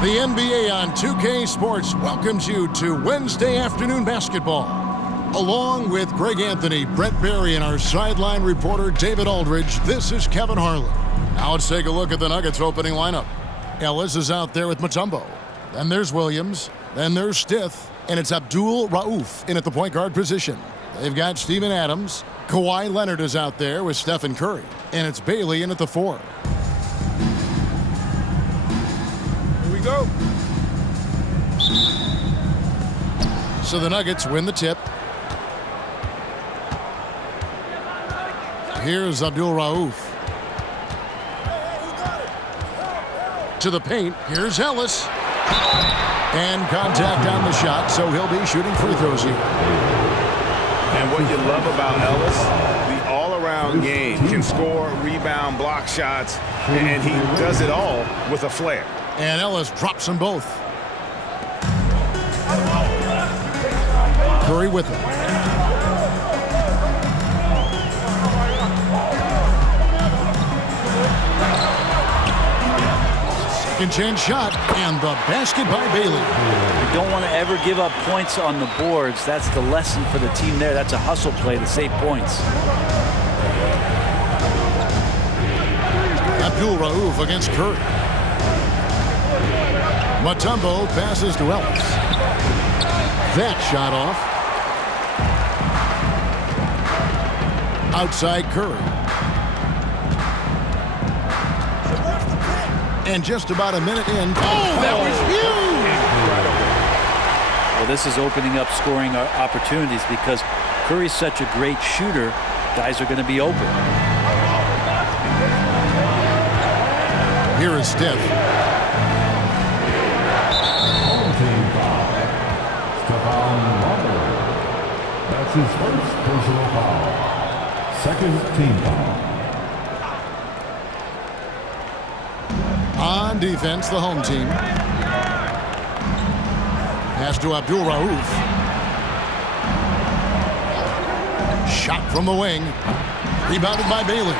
The NBA on 2K Sports welcomes you to Wednesday afternoon basketball. Along with Greg Anthony, Brett Barry, and our sideline reporter David Aldridge, this is Kevin Harlan. Now let's take a look at the Nuggets opening lineup. Ellis is out there with Mutombo. Then there's Williams. Then there's Stith. And it's Abdul Rauf in at the point guard position. They've got Steven Adams. Kawhi Leonard is out there with Stephen Curry. And it's Bailey in at the 4. Go. So the Nuggets win the tip. Here's Abdul Rauf. To the paint. Here's Ellis. And contact on the shot, so he'll be shooting free throws here. And what you love about Ellis, the all-around game, can score, rebound, block shots, and he does it all with a flair. And Ellis drops them both. Curry with it. Second chance shot, and the basket by Bailey. You don't want to ever give up points on the boards. That's the lesson for the team there. That's a hustle play to save points. Abdul Rauf against Curry. Mutombo passes to Ellis. That shot off. Outside Curry. And just about a minute in. Oh, that was huge! Well, this is opening up scoring opportunities because Curry's such a great shooter. Guys are going to be open. Here is Steph. Marbury. That's his first personal foul. Second team foul. On defense, the home team. Pass to Abdul Rauf. Shot from the wing. Rebounded by Bailey.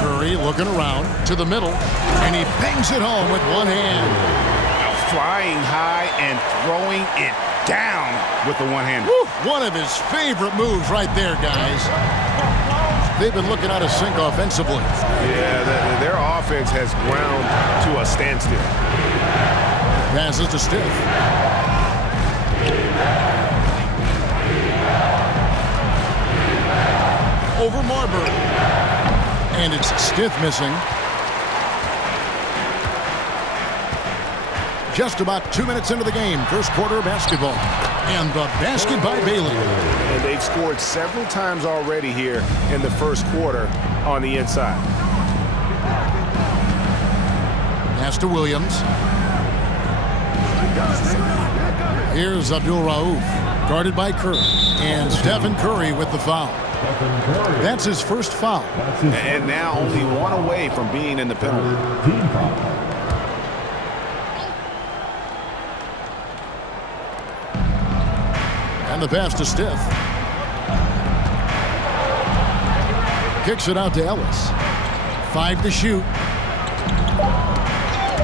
Curry looking around to the middle. And he bangs it home with one hand. Flying high and throwing it down with the one-hander. One of his favorite moves right there, guys. They've been looking out of sync offensively. Yeah, their offense has ground to a standstill. Passes to Stith. Over Marbury. And it's Stith missing. Just about 2 minutes into the game, first quarter of basketball. And the basket by Bailey. And they've scored several times already here in the first quarter on the inside. Pass to Williams. Here's Abdul Rauf, guarded by Curry. And Stephen Curry with the foul. That's his first foul. And now only one away from being in the penalty. Team foul. And the pass to Stith. Kicks it out to Ellis. 5 to shoot.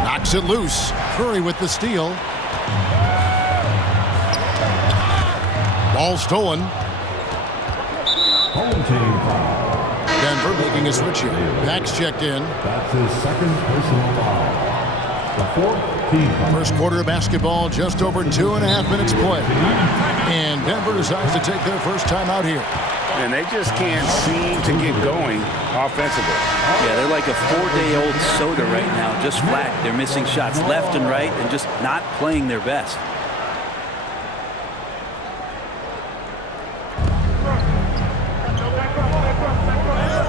Knocks it loose. Curry with the steal. Ball stolen. Home team foul. Denver making a switch here. Max checked in. That's his second personal foul. The fourth team foul. First quarter of basketball, just over 2.5 minutes play. And Denver decides to take their first time out here. And they just can't seem to get going offensively. Yeah, they're like a 4-day-old soda right now, just flat. They're missing shots left and right and just not playing their best.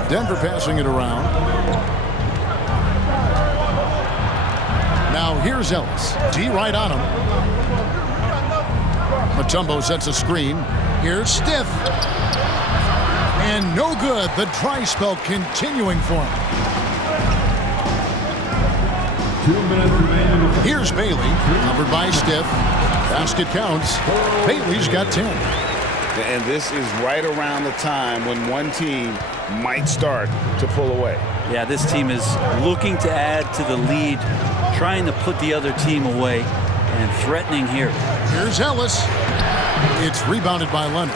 Denver passing it around. Now here's Ellis. D right on him. Mutombo sets a screen. Here's Stith. And no good. The dry spell continuing for him. 2 minutes remaining. Here's Bailey, covered by Stith. Basket counts. Bailey's got 10. And this is right around the time when one team might start to pull away. Yeah, this team is looking to add to the lead, trying to put the other team away, and threatening here. Here's Ellis. It's rebounded by Lenard.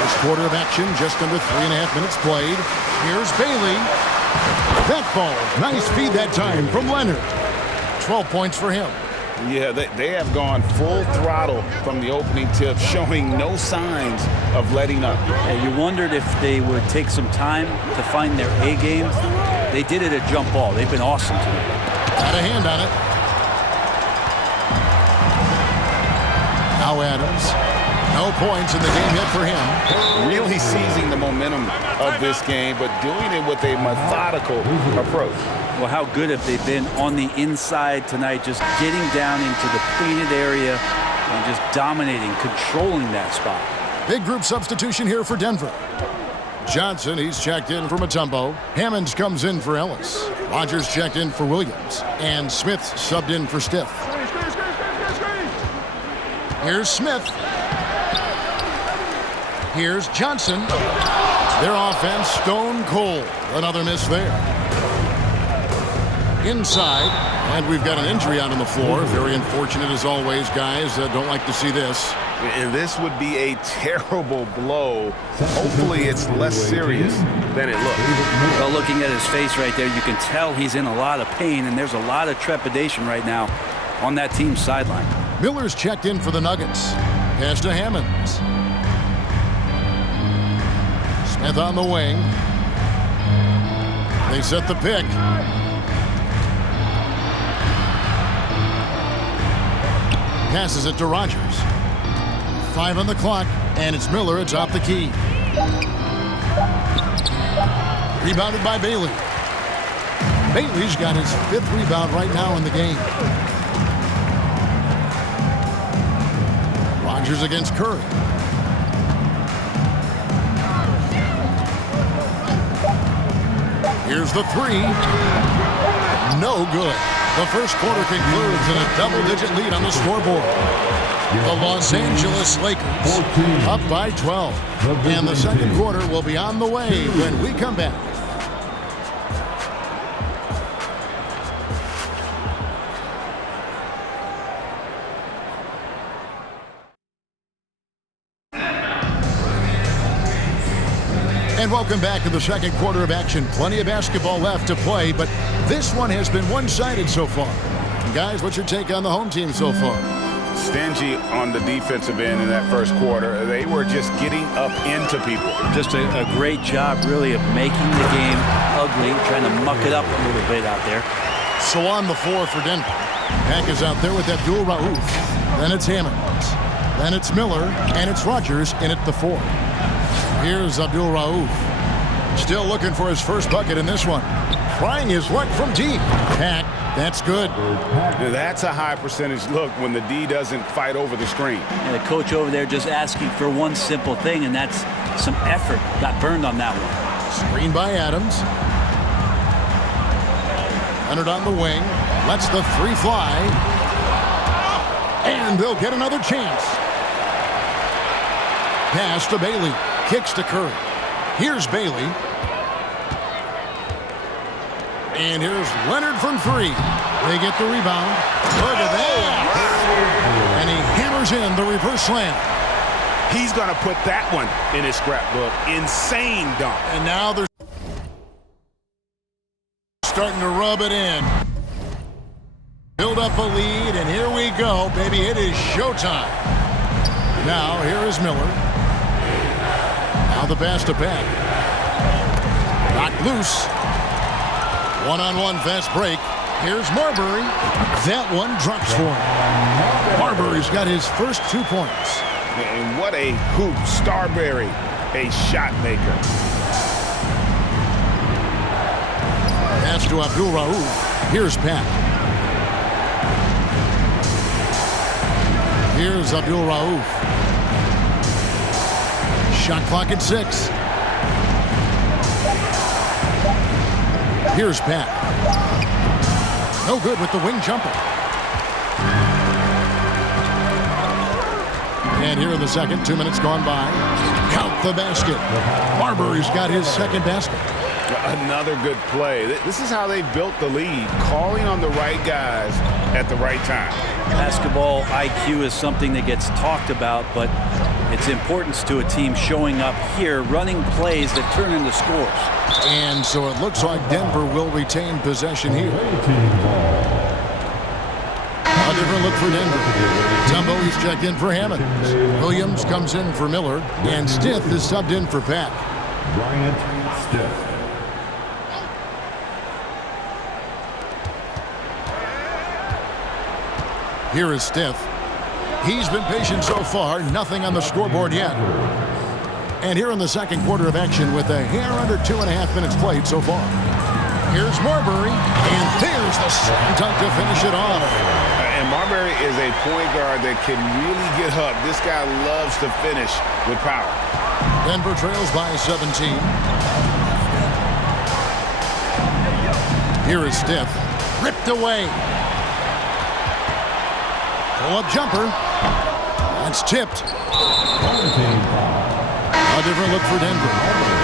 First quarter of action, just under 3.5 minutes played. Here's Bailey. That falls. Nice feed that time from Lenard. 12 points for him. Yeah, they have gone full throttle from the opening tip, showing no signs of letting up. Yeah, you wondered if they would take some time to find their A game. They did it at jump ball. They've been awesome today. Got a hand on it. Now Adams. No points in the game yet for him. Really seizing the momentum of this game, but doing it with a methodical approach. Well, how good have they been on the inside tonight, just getting down into the painted area and just dominating, controlling that spot. Big group substitution here for Denver. Johnson, he's checked in for Mutombo. Hammonds comes in for Ellis. Rogers checked in for Williams. And Smith subbed in for Stiff. Here's Smith. Here's Johnson. Their offense stone cold. Another miss there. Inside, and we've got an injury out on the floor. Very unfortunate as always, guys. Don't like to see this. And this would be a terrible blow. Hopefully it's less serious than it looks. Well, looking at his face right there, you can tell he's in a lot of pain, and there's a lot of trepidation right now on that team's sideline. Miller's checked in for the Nuggets. Pass to Hammonds. Smith on the wing. They set the pick. Passes it to Rogers. 5 on the clock, and it's Miller atop the key. Rebounded by Bailey. Bailey's got his 5th rebound right now in the game. Rogers against Curry. Here's the 3. No good. The first quarter concludes in a double-digit lead on the scoreboard. The Los Angeles Lakers up by 12. And the second quarter will be on the way when we come back. And welcome back to the second quarter of action. Plenty of basketball left to play, but this one has been one-sided so far. Guys, what's your take on the home team so far? Stingy on the defensive end in that first quarter. They were just getting up into people. Just a great job, really, of making the game ugly, trying to muck it up a little bit out there. So on the floor for Denver. Pack is out there with Abdul Rauf. Then it's Hammonds. Then it's Miller, and it's Rogers in at the 4. Here's Abdul Rauf. Still looking for his first bucket in this one. Trying his luck from deep. Pack, that's good. That's a high percentage look when the D doesn't fight over the screen. And the coach over there just asking for one simple thing, and that's some effort. Got burned on that one. Screen by Adams. Lenard on the wing. Lets the 3 fly. And they'll get another chance. Pass to Bailey. Kicks to Curry. Here's Bailey. And here's Lenard from 3. They get the rebound. Look at that. And he hammers in the reverse slam. He's going to put that one in his scrapbook. Insane dunk. And now they're starting to rub it in. Build up a lead, and here we go, baby. It is showtime. Now, here is Miller. Now the pass to Pack. Knocked loose. One-on-one fast break. Here's Marbury. That one drops for him. Marbury's got his first 2 points. And what a hoop. Starbury, a shot maker. Pass to Abdul Rauf. Here's Pack. Here's Abdul Rauf. Shot clock at 6. Here's Pack. No good with the wing jumper. And here in the second, 2 minutes gone by. Count the basket. Marbury's got his second basket. Another good play. This is how they built the lead, calling on the right guys at the right time. Basketball IQ is something that gets talked about, but its importance to a team showing up here, running plays that turn into scores. And so it looks like Denver will retain possession here. A different look for Denver. Tumbo is checked in for Hammond. Williams comes in for Miller, and Stith is subbed in for Pack. Bryant Stith. Here is Stith. He's been patient so far, nothing on the scoreboard yet. And here in the second quarter of action with a hair under 2.5 minutes played so far. Here's Marbury, and there's the slam dunk to finish it off. And Marbury is a point guard that can really get up. This guy loves to finish with power. Denver trails by 17. Here is Stith. Ripped away. Pull-up jumper. That's tipped. A different look for Denver.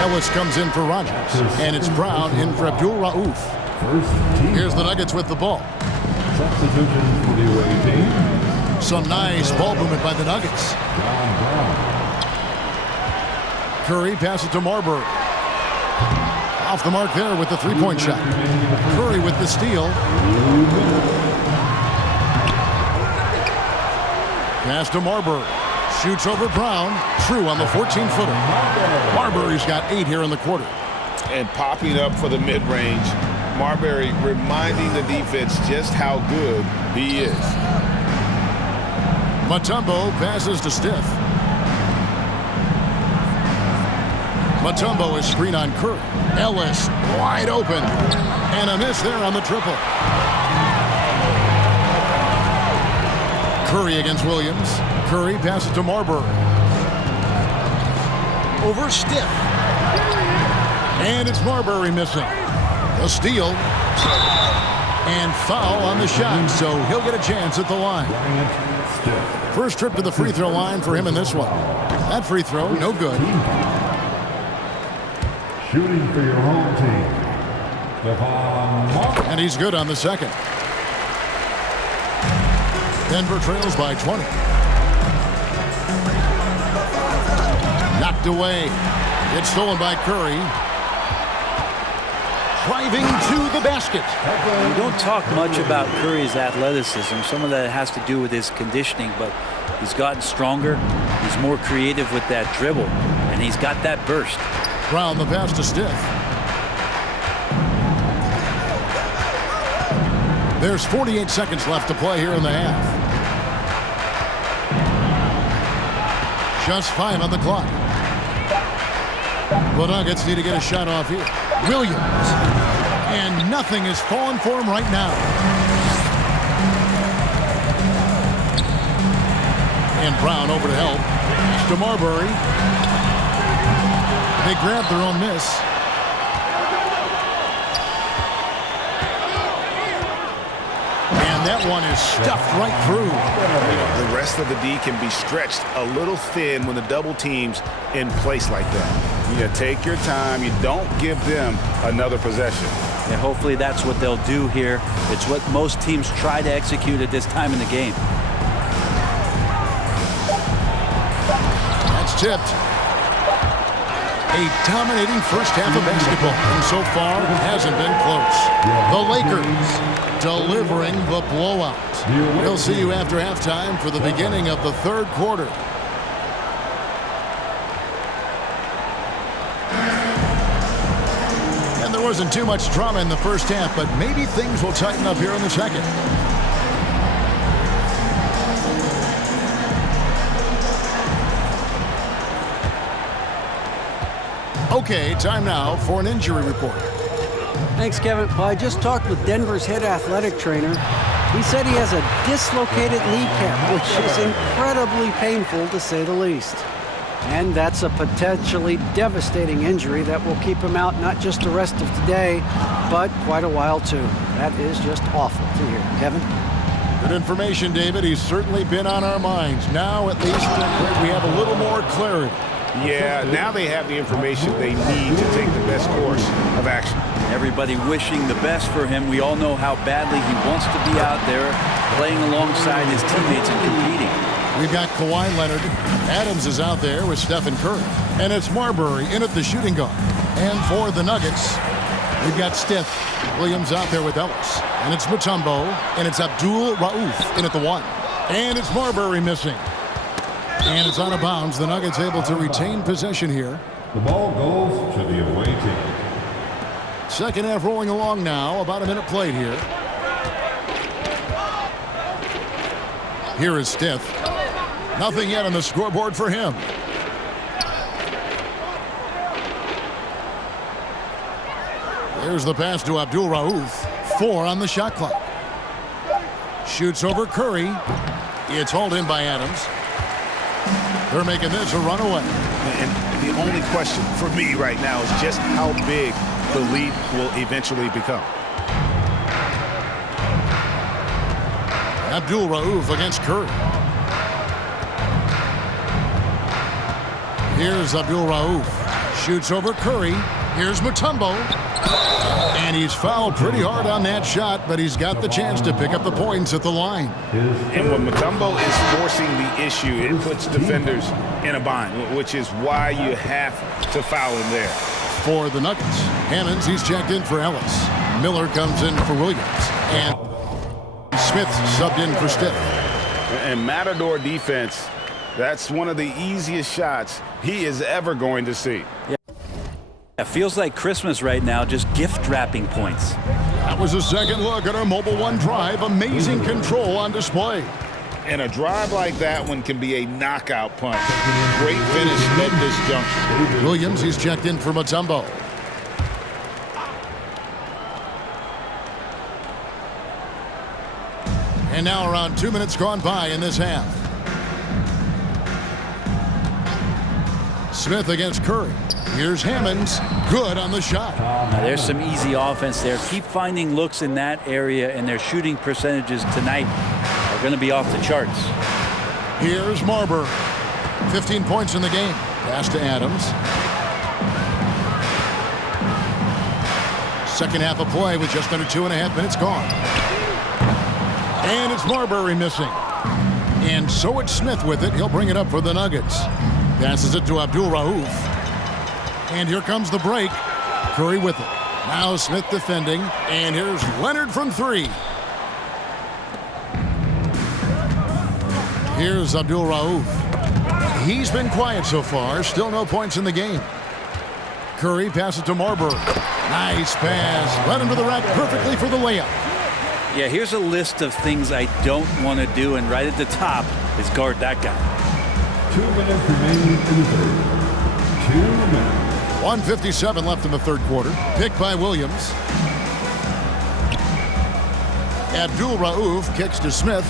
Ellis comes in for Rogers. And it's Brown in for Abdul Rauf. Here's the Nuggets with the ball. Substitution for the away team. Some nice ball movement by the Nuggets. Curry passes to Marbury. Off the mark there with the three-point shot. Curry with the steal. Pass to Marbury. Shoots over Brown. True on the 14-footer. Marbury's got 8 here in the quarter. And popping up for the mid-range. Marbury reminding the defense just how good he is. Mutombo passes to Stith. Mutombo is screen on Curry. Ellis wide open. And a miss there on the triple. Curry against Williams. Curry passes to Marbury. Over Stith. And it's Marbury missing. A steal. And foul on the shot, so he'll get a chance at the line. First trip to the free throw line for him in this one. That free throw, no good. Shooting for your home team. And he's good on the second. Denver trails by 20. Knocked away. It's stolen by Curry. Driving to the basket. We don't talk much about Curry's athleticism. Some of that has to do with his conditioning, but he's gotten stronger. He's more creative with that dribble, and he's got that burst. Brown the pass to Stith. There's 48 seconds left to play here in the half. Just 5 on the clock. The Nuggets need to get a shot off here. Williams. And nothing is falling for him right now. And Brown over to help. To Marbury. They grab their own miss. And that one is stuffed right through. The rest of the D can be stretched a little thin when the double team's in place like that. You take your time. You don't give them another possession. And hopefully that's what they'll do here. It's what most teams try to execute at this time in the game. That's tipped. A dominating first half of basketball, and so far it hasn't been close. The Lakers delivering the blowout. We'll see you after halftime for the beginning of the third quarter. And there wasn't too much drama in the first half, but maybe things will tighten up here in the second. Okay, time now for an injury report. Thanks, Kevin. Well, I just talked with Denver's head athletic trainer. He said he has a dislocated kneecap, which is incredibly painful to say the least. And that's a potentially devastating injury that will keep him out not just the rest of today, but quite a while too. That is just awful to hear. Kevin? Good information, David. He's certainly been on our minds. Now, at least, we have a little more clarity. Yeah, now they have the information they need to take the best course of action. Everybody wishing the best for him. We all know how badly he wants to be out there playing alongside his teammates and competing. We've got Kawhi Leonard. Adams is out there with Stephen Curry. And it's Marbury in at the shooting guard. And for the Nuggets, we've got Stith. Williams out there with Ellis. And it's Mutombo. And it's Abdul Rauf in at the 1. And it's Marbury missing. And it's out of bounds. The Nuggets able to retain possession here. The ball goes to the away team. Second half rolling along now. About a minute played here. Here is Stith. Nothing yet on the scoreboard for him. There's the pass to Abdul Rauf. 4 on the shot clock. Shoots over Curry. It's hauled in by Adams. They're making this a runaway. And the only question for me right now is just how big the lead will eventually become. Abdul Rauf against Curry. Here's Abdul Rauf. Shoots over Curry. Here's Mutombo. And he's fouled pretty hard on that shot, but he's got the chance to pick up the points at the line. And when Mutombo is forcing the issue, it puts defenders in a bind, which is why you have to foul him there. For the Nuggets, Hammonds, he's checked in for Ellis. Miller comes in for Williams. And Smith subbed in for Stith. And Matador defense, that's one of the easiest shots he is ever going to see. Yeah. It feels like Christmas right now, just gift wrapping points. That was a second look at our Mobile One drive. Amazing control on display. And a drive like that one can be a knockout punch. Great finish at this juncture. Williams, he's checked in for Mutombo. And now around 2 minutes gone by in this half. Smith against Curry. Here's Hammonds. Good on the shot. Now there's some easy offense there. Keep finding looks in that area, and their shooting percentages tonight are going to be off the charts. Here's Marbury. 15 points in the game. Pass to Adams. Second half of play with just under 2.5 minutes gone. And it's Marbury missing. And so it's Smith with it. He'll bring it up for the Nuggets. Passes it to Abdul Rauf. And here comes the break. Curry with it. Now Smith defending. And here's Lenard from 3. Here's Abdul Rauf. He's been quiet so far. Still no points in the game. Curry passes to Marbury. Nice pass. Led him to the rack perfectly for the layup. Yeah, here's a list of things I don't want to do, and right at the top is guard that guy. 2 minutes remaining in the third. 2 minutes. 1:57 left in the third quarter. Picked by Williams. Abdul Rauf kicks to Smith.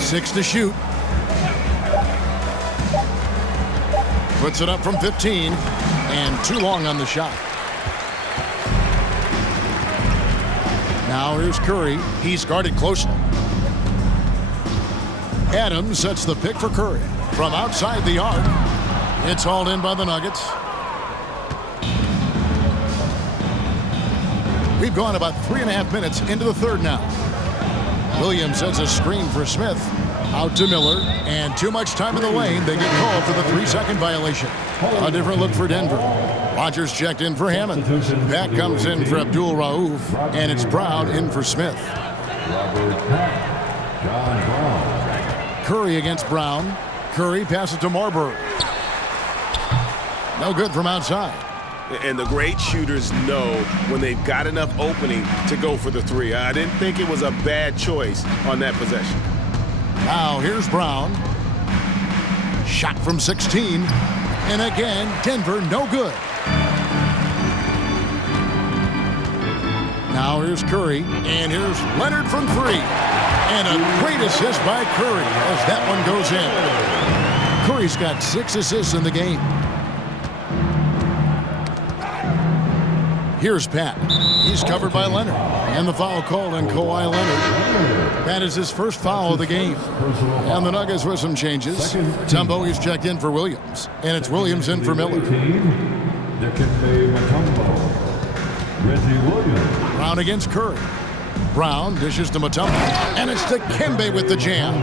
6 to shoot. Puts it up from 15. And too long on the shot. Now here's Curry. He's guarded closely. Adams sets the pick for Curry. From outside the arc. It's hauled in by the Nuggets. We've gone about 3.5 minutes into the third now. Williams sets a screen for Smith. Out to Miller. And too much time in the lane. They get called for the 3-second violation. A different look for Denver. Rogers checked in for Hammond. Back comes in for Abdul Rauf. And it's Brown in for Smith. John Brown. Curry against Brown. Curry passes to Marbury. No good from outside. And the great shooters know when they've got enough opening to go for the 3. I didn't think it was a bad choice on that possession. Now here's Brown. Shot from 16. And again, Denver no good. Now here's Curry. And here's Lenard from 3. And a great assist by Curry as that one goes in. Curry's got 6 assists in the game. Here's Pat. He's covered by Lenard. And the foul called on Kawhi Leonard. That is his first foul of the game. And the Nuggets with some changes. Tumbo is checked in for Williams. And it's Williams in for Miller. Brown against Curry. Brown dishes to Mutombo. And it's to Kembe with the jam.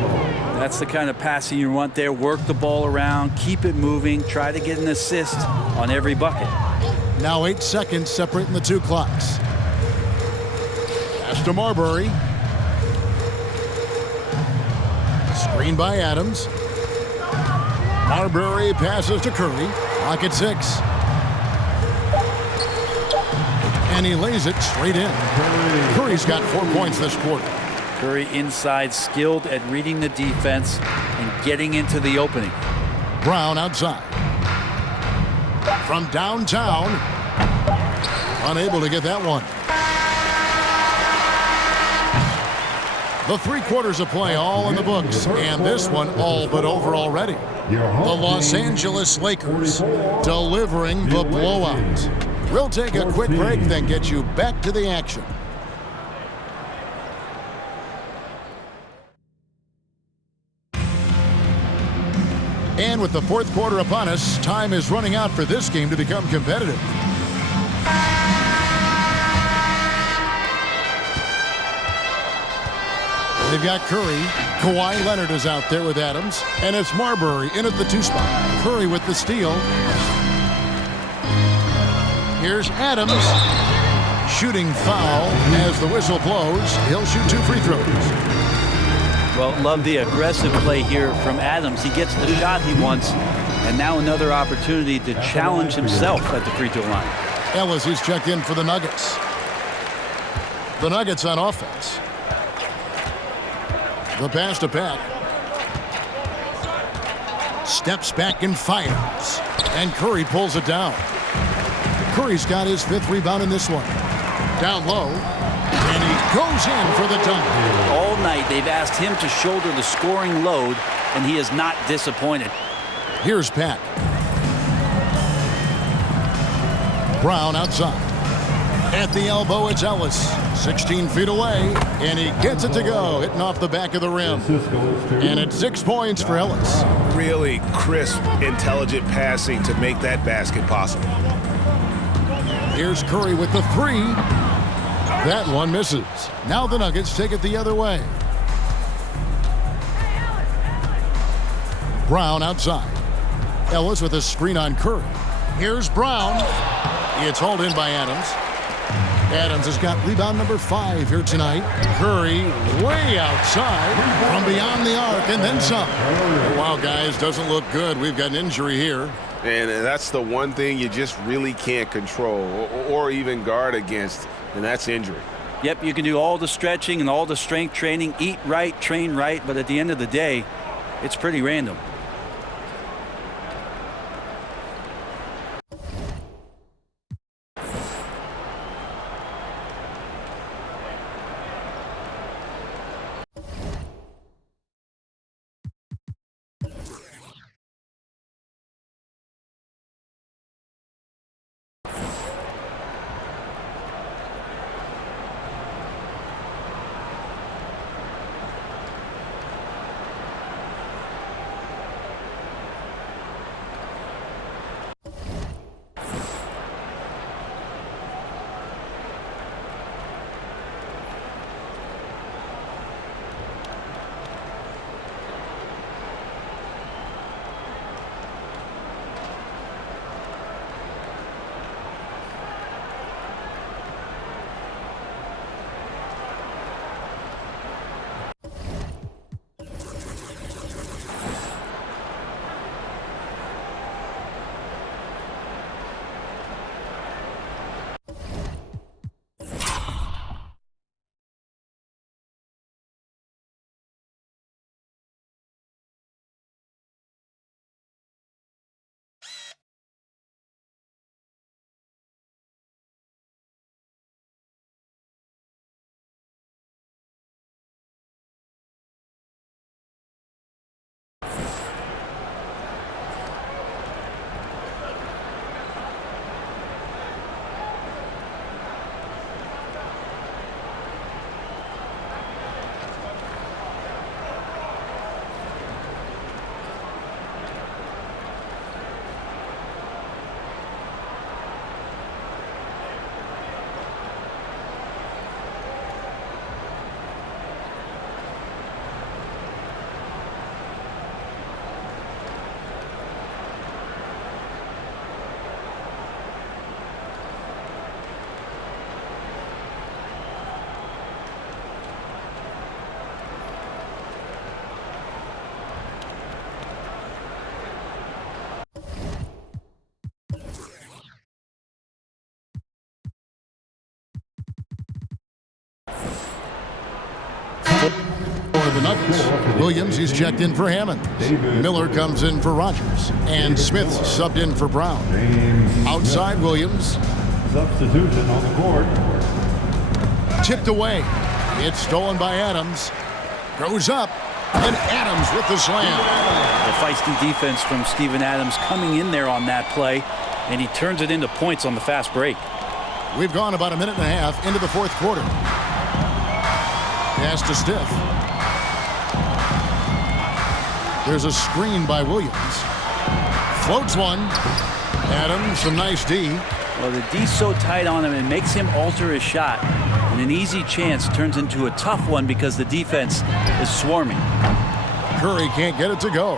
That's the kind of passing you want there. Work the ball around, keep it moving, try to get an assist on every bucket. Now 8 seconds separating the two clocks. Pass to Marbury. Screen by Adams. Marbury passes to Curry. Clock at 6. And he lays it straight in. Curry's got 4 points this quarter. Curry inside, skilled at reading the defense and getting into the opening. Brown outside. From downtown. Unable to get that one. The 3 quarters of play all in the books, and this one all but over already. The Los Angeles Lakers delivering the blowout. We'll take a quick break, then get you back to the action. And with the 4th quarter upon us, time is running out for this game to become competitive. They've got Curry. Kawhi Leonard is out there with Adams. And it's Marbury in at the 2 spot. Curry with the steal. Here's Adams. Shooting foul as the whistle blows. He'll shoot 2 free throws. Well, love the aggressive play here from Adams. He gets the shot he wants, and now another opportunity to challenge himself at the free throw line. Ellis, he's checked in for the Nuggets. The Nuggets on offense. The pass to Peck. Steps back and fires. And Curry pulls it down. Curry's got his 5th rebound in this one. Down low. And he goes in for the dunk. All night they've asked him to shoulder the scoring load, and he is not disappointed. Here's Peck. Brown outside. At the elbow, it's Ellis. 16 feet away, and he gets it to go, hitting off the back of the rim. And it's 6 points for Ellis. Really crisp, intelligent passing to make that basket possible. Here's Curry with the 3. That one misses. Now the Nuggets take it the other way. Brown outside. Ellis with a screen on Curry. Here's Brown. It's hauled in by Adams. Adams has got rebound number 5 here tonight. Curry way outside from beyond the arc and then some. Wow, guys, doesn't look good. We've got an injury here. And that's the one thing you just really can't control or even guard against, and that's injury. Yep, you can do all the stretching and all the strength training, eat right, train right, but at the end of the day, it's pretty random. Nuggets. Williams, he's checked in for Hammond. Miller comes in for Rogers. And Smith subbed in for Brown. Outside Williams. Substitution on the court. Tipped away. It's stolen by Adams. Goes up. And Adams with the slam. The feisty defense from Steven Adams coming in there on that play. And he turns it into points on the fast break. We've gone about a minute and a half into the fourth quarter. Pass to Stiff. There's a screen by Williams. Floats one. Adams, some nice D. Well, the D's so tight on him, it makes him alter his shot. And an easy chance turns into a tough one because the defense is swarming. Curry can't get it to go.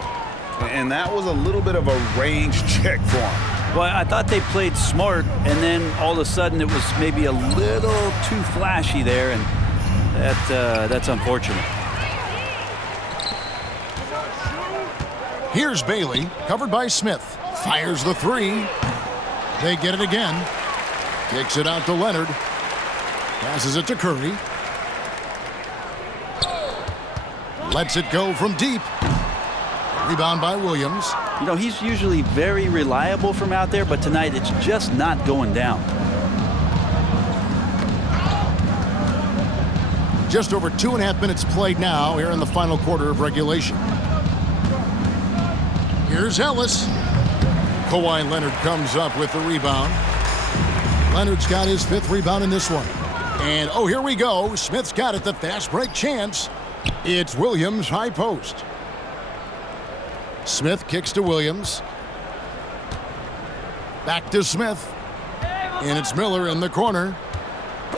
And that was a little bit of a range check for him. Well, I thought they played smart, and then all of a sudden it was maybe a little too flashy there, and that's unfortunate. Here's Bailey, covered by Smith. Fires the three. They get it again. Kicks it out to Lenard. Passes it to Curry. Lets it go from deep. Rebound by Williams. You know, he's usually very reliable from out there, but tonight it's just not going down. Just over 2.5 minutes played now here in the final quarter of regulation. Here's Ellis. Kawhi Leonard comes up with the rebound. Leonard's got his 5th rebound in this one. And, oh, here we go. Smith's got it, the fast break chance. It's Williams, high post. Smith kicks to Williams. Back to Smith. And it's Miller in the corner.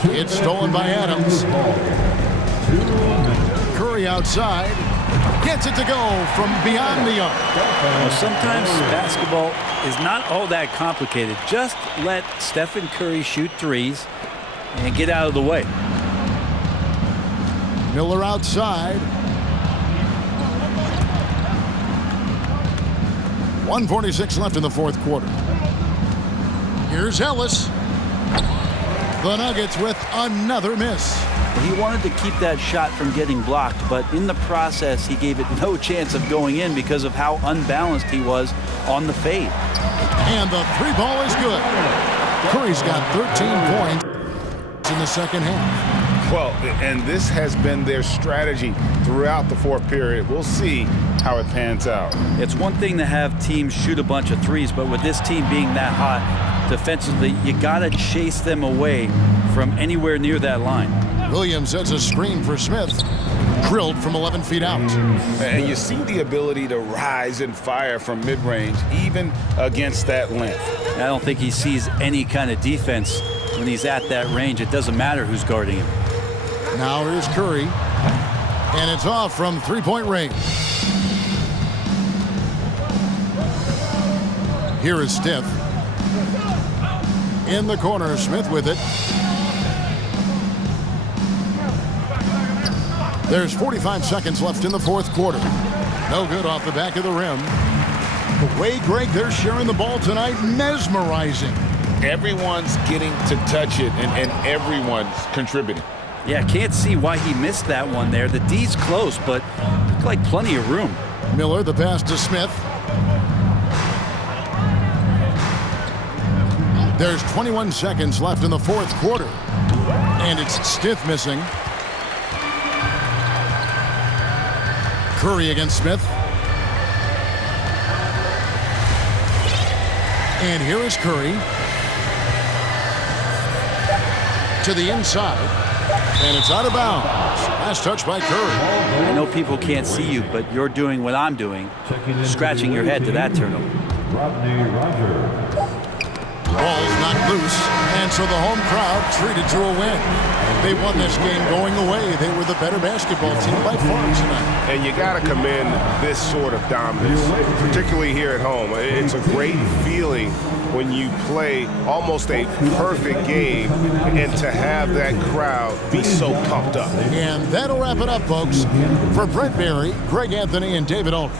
It's stolen by Adams. Curry outside. Gets it to go from beyond the arc. Well, sometimes basketball is not all that complicated. Just let Stephen Curry shoot threes and get out of the way. Miller outside. 1:46 left in the fourth quarter. Here's Ellis. The Nuggets with another miss. He wanted to keep that shot from getting blocked, but in the process, he gave it no chance of going in because of how unbalanced he was on the fade. And the three ball is good. Curry's got 13 points in the second half. Well, and this has been their strategy throughout the fourth period. We'll see how it pans out. It's one thing to have teams shoot a bunch of threes, but with this team being that hot defensively, you got to chase them away from anywhere near that line. Williams sets a screen for Smith. Drilled from 11 feet out. And you see the ability to rise and fire from mid-range, even against that length. I don't think he sees any kind of defense when he's at that range. It doesn't matter who's guarding him. Now here's Curry. And it's off from three-point range. Here is Stiff. In the corner, Smith with it. There's 45 seconds left in the fourth quarter. No good off the back of the rim. The way, Greg, they're sharing the ball tonight, mesmerizing. Everyone's getting to touch it, and everyone's contributing. Yeah, can't see why he missed that one there. The D's close, but looked like plenty of room. Miller, the pass to Smith. There's 21 seconds left in the fourth quarter. And it's Stiff missing. Curry against Smith. And here is Curry. To the inside. And it's out of bounds. Last touch by Curry. I know people can't see you, but you're doing what I'm doing. Scratching your head to that turnover. Ball's not loose, and so the home crowd treated to a win. They won this game going away. They were the better basketball team by far tonight. And you got to commend this sort of dominance, particularly here at home. It's a great feeling when you play almost a perfect game and to have that crowd be so pumped up. And that'll wrap it up, folks. For Brent Barry, Greg Anthony, and David Aldridge,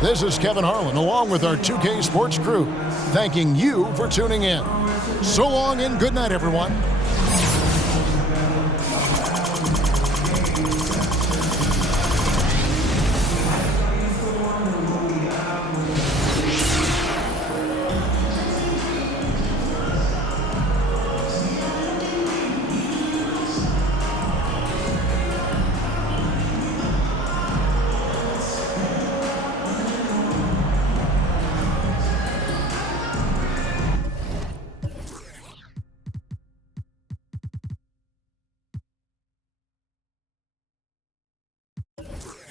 this is Kevin Harlan, along with our 2K Sports crew, thanking you for tuning in. So long and good night, everyone. Curry.